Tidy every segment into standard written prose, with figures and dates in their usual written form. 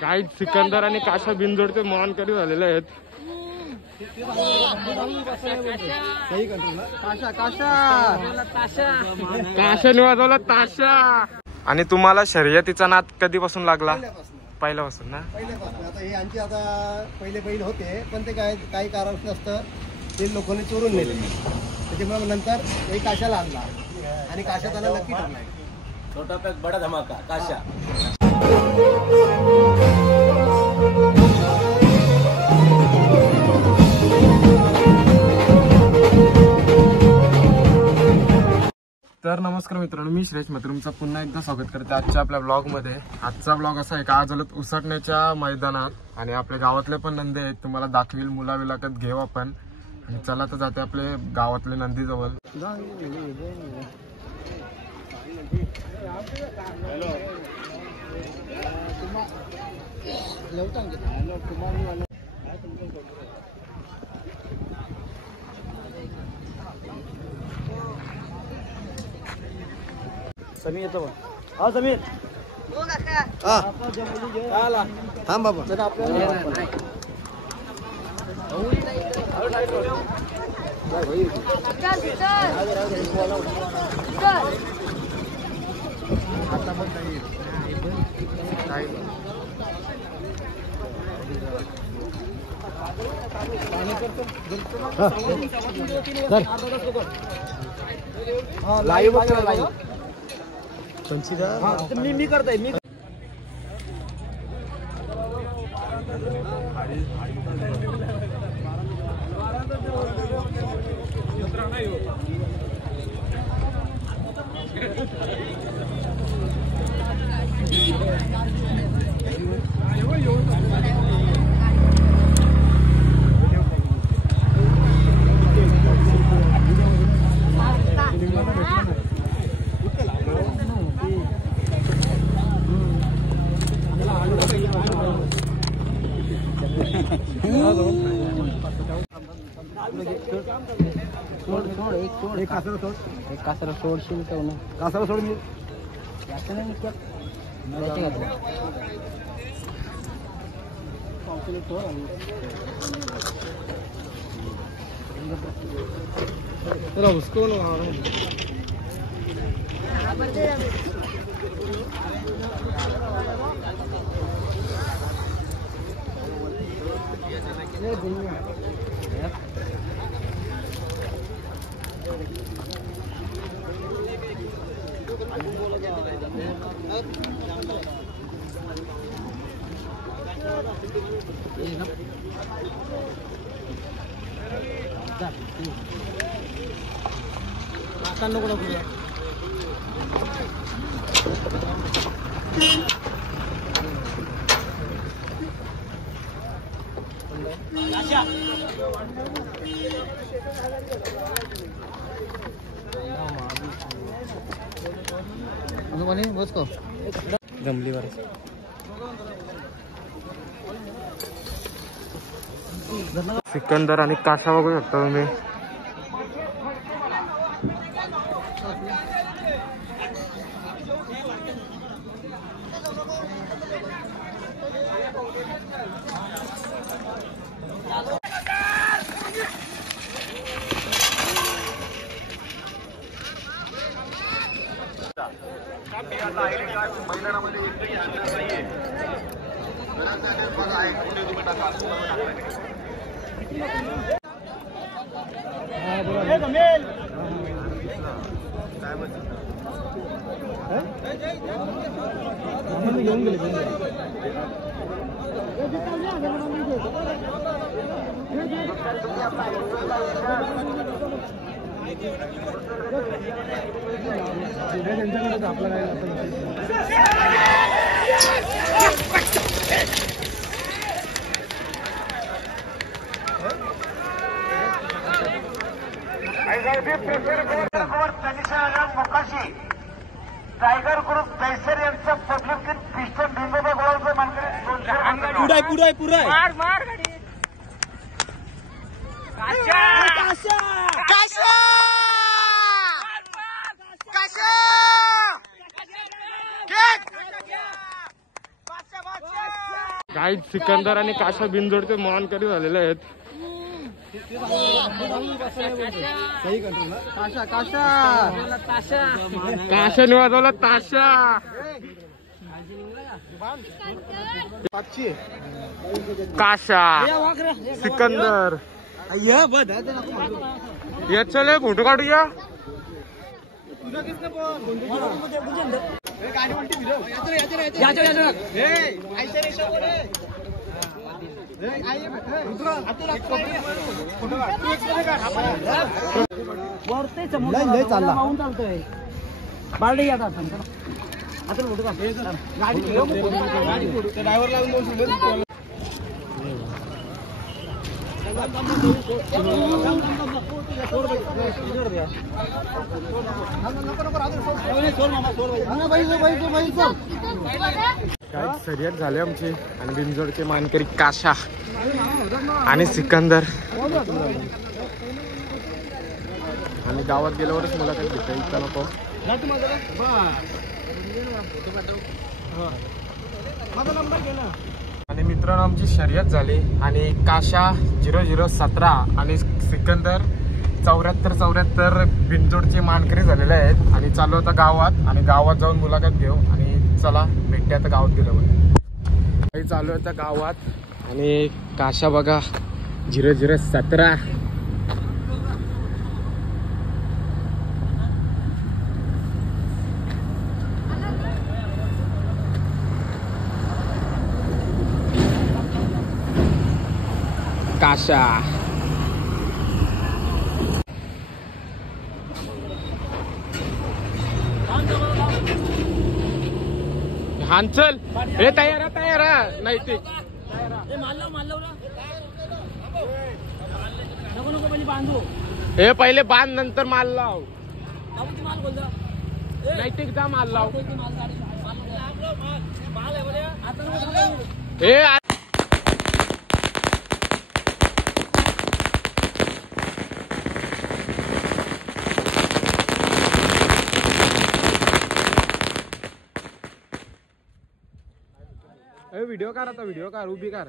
काही सिकंदर आणि काशा बिनजोडचे मान कधी झालेले आहेत. काशाने वाजवला ताशा. आणि तुम्हाला शर्यतीचा नाद कधीपासून लागला? पहिल्यापासून ना. पहिल्यापासून. आता हे आमचे आता पहिले बैल होते पण ते काही कारण नसतं ते लोकांनी चोरून नेले, त्याच्यामुळे नंतर एक काशाला आणला आणि काशा त्याला नक्की ठरला. छोटा पॅक बडा धमाका काशा. तर नमस्कार मित्रांनो, मी श्रेयश म्हात्रे तुमचं पुन्हा एकदा स्वागत करते आजच्या आपल्या ब्लॉग मध्ये. आजचा ब्लॉग असा आहे का, आज आलो उसटण्याच्या मैदानात आणि आपल्या गावातले पण नंदी आहेत, तुम्हाला दाखवील. मुलाविलाकत घेऊ आपण आणि चला तर जाते आपले गावातले नंदी जवळ. समीर येतो. हा समीर. थांब बाबा. लाईव्ह मी करताय मी. कासरा सोडशील का ना? कासरा सोड मी उसको जमलीवर सिकंदर आणि काशा बघू शकता तुम्ही. घेऊन गेले त्यांच्याकडे आपला टायगर ग्रुप जैसर यांचं पब्लिक पिस्टन भिंगोबा गोळाचं मानकरी पुढाय पुढाय पुढाय काही सिकंदर आणि काशा बिनजोडचे मान करी झालेले आहेत. काशाने वाजवला ताशा. काशा सिकंदर ये चले फोटो काढूया. शर्यत झाली आमची आणि बिनजोडचे मानकरी काशा आणि सिकंदर. आणि गावात गेल्यावरच मुलाखत घेता इतका नको. आणि मित्रांनो आमची शर्यत झाली आणि काशा 0017 आणि सिकंदर 74 बिनजोडचे मानकरी झालेले आहेत. आणि चालू होता गावात आणि गावात जाऊन मुलाखत घेऊ आणि चला भेटते आता गावात गेल्यावर. चालू होता गावात आणि काशा बघा 0017. काशा हांचल हे तयार नाही ते हे पहिले बांध नंतर माल लाव. नैतिक जा माल लाव. हे व्हिडिओ कर आता. व्हिडिओ कर उभी कर.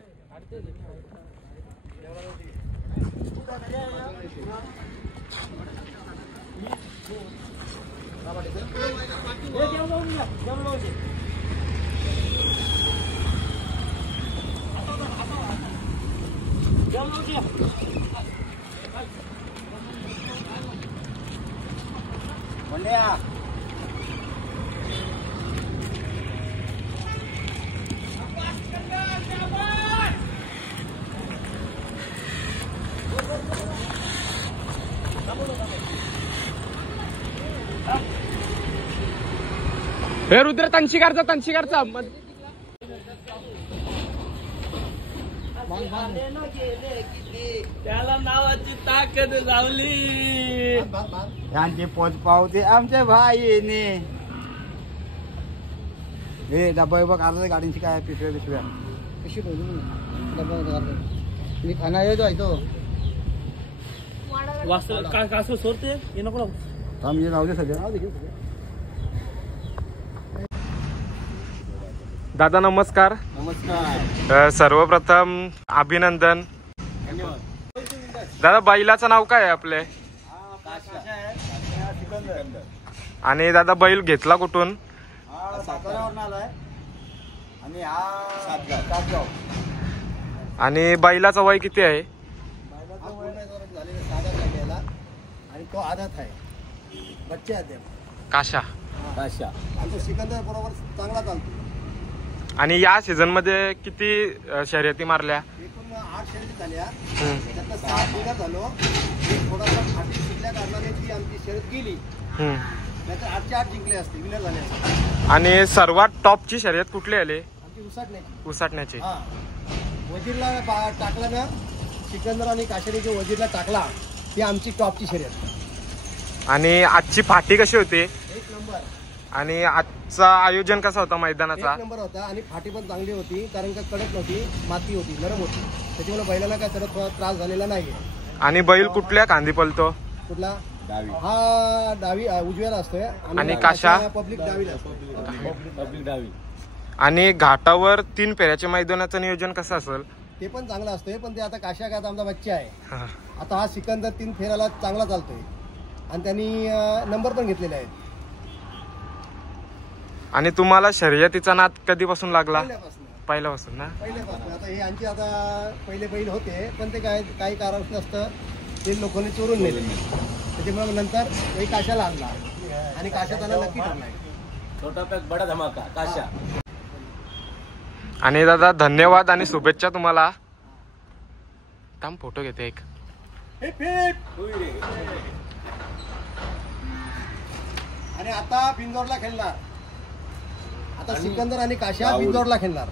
हे रुद्र तनशिकारचा त्याला नावाची ताकद लावली. यांचे पोच पावते आमच्या भाईने. हे डबा बघ अर्धा गाडीची काय पिशव्या कशी मी खाना येतो कासव सोडते हे नको आम्ही राहू दे सगळं. दादा नमस्कार. नमस्कार. सर्वप्रथम अभिनंदन. दादा बैलाचं नाव काय आहे आपले? आणि दादा बैल घेतला कुठून? आणि बैलाचं वय किती आहे? आणि तो आदत आहे. बच्चे आहेत काशा. सिकंदर बरोबर चांगला चालतो. आणि या सीझन मध्ये किती शर्यती मारल्या? एकूण 8 शर्यती झाल्या. त्यातलं 7 विनर झालो. थोडासा फाटी सुटल्या कारणाने ती आमची शर्यत गेली. नाहीतर 8चे 8 जिंकले असते, विनर झाले असते. आणि सर्वात टॉपची शर्यत कुठली आली? आमची उसाटण्याची. वजीरला टाकला ना, सिकंदर आणि काशेने जो वजीरला टाकला ती आमची टॉपची शर्यत. आणि आजची फाटी कशी होती? 1 नंबर. आणि आजचा आयोजन कसा होता मैदानाचा? 1 नंबर होता. आणि फाटी पण चांगली होती कारण का कडक नव्हती, माती होती, नरम होती. त्याच्यामुळे बैलाला काय थोडा त्रास झालेला नाहीये. आणि बैल कुठल्या खांदी पलतो? कुठला? हा डावी उजव्याला असतोय आणि काशा? पब्लिक डावीला असतो. पब्लिक डावी. आणि घाटावर 3 फेऱ्याच्या मैदानाचं नियोजन कसं असेल? ते पण चांगलं असतंय, पण ते आता काशा काय आमचा बच्चा आहे. हा. आता हा सिकंदर 3 फेऱ्याला चांगला चालतोय आणि त्यांनी नंबर पण घेतलेले आहेत आणि तुम्हाला शर्यतीचा नाद कधीपासून लागला? पहिल्यापासून. पहिल्यापासून ना? पहिल्यापासून. आता हे यांची आता पहिले बैल होते, पण ते काही कारण नसतं ते लोकांनी चोरून नेले. त्याच्यामुळे नंतर एक काशाला आणला आणि काशा त्यांना नक्की ठरलाय. छोटा पॅक बडा धमाका काशा. आणि दादा धन्यवाद आणि शुभेच्छा तुम्हाला. थांब फोटो घेते एक. आणि आता बिंदोरला खेळणार. आता सिकंदर आणि काशा बिंदोरला खेळणार.